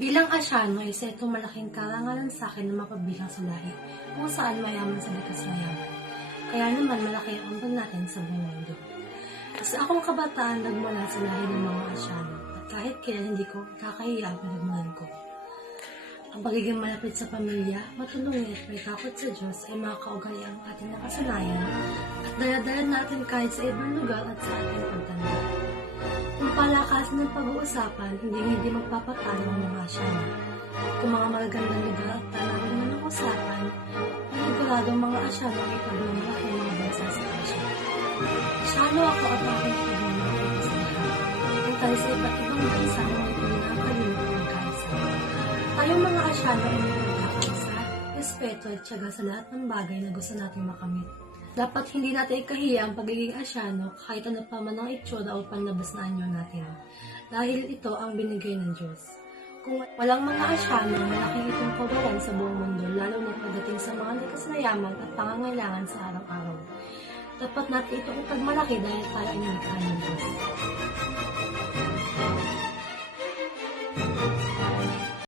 Bilang Asyano, isa itong malaking karangalan sa akin na mapabilang sa lahi, kung saan mayaman sa likas na yaman. Kaya naman malaki ang ambag natin sa buong mundo. Sa akong kabataan, nagmula sa lahi ng mga Asyano, at kahit kailan hindi ko kakahiya ang pinagmulan ko. Ang pagiging malapit sa pamilya, matulungin at may takot sa Diyos ay mga kaugaliang ating nakasanayan at dala-dala natin kahit sa ibang lugar at sa ating pagtanda. Kung palakasan ng pag-uusapan, hindi magpapatalo ang mga Asyano. Kung mga magagandang lugar at tanawin naman ang usapan, paniguradong mga Asyano ay ipagmamahal ng mga bansa sa Asya. Asyano ako at aking ipagmamahal sa lahat. Ang tayo sa iba't ibang bansa na may pinakakalimot ng kaisa. Tayong mga Asyano ay may pagkakaisa, respeto at tiyaga sa lahat ng bagay na gusto nating makamit. Dapat hindi natin ikahiya ang pagiging Asyano kahit ano pa man ang itsura o panlabas na anyo natin. Dahil ito ang binigay ng Diyos. Kung walang mga Asyano, malaking itong kawalan sa buong mundo, lalo na pagdating sa mga likas na yaman at pangangailangan sa araw-araw. Dapat natin itong ipagmalaki dahil tayo ay nilikha ng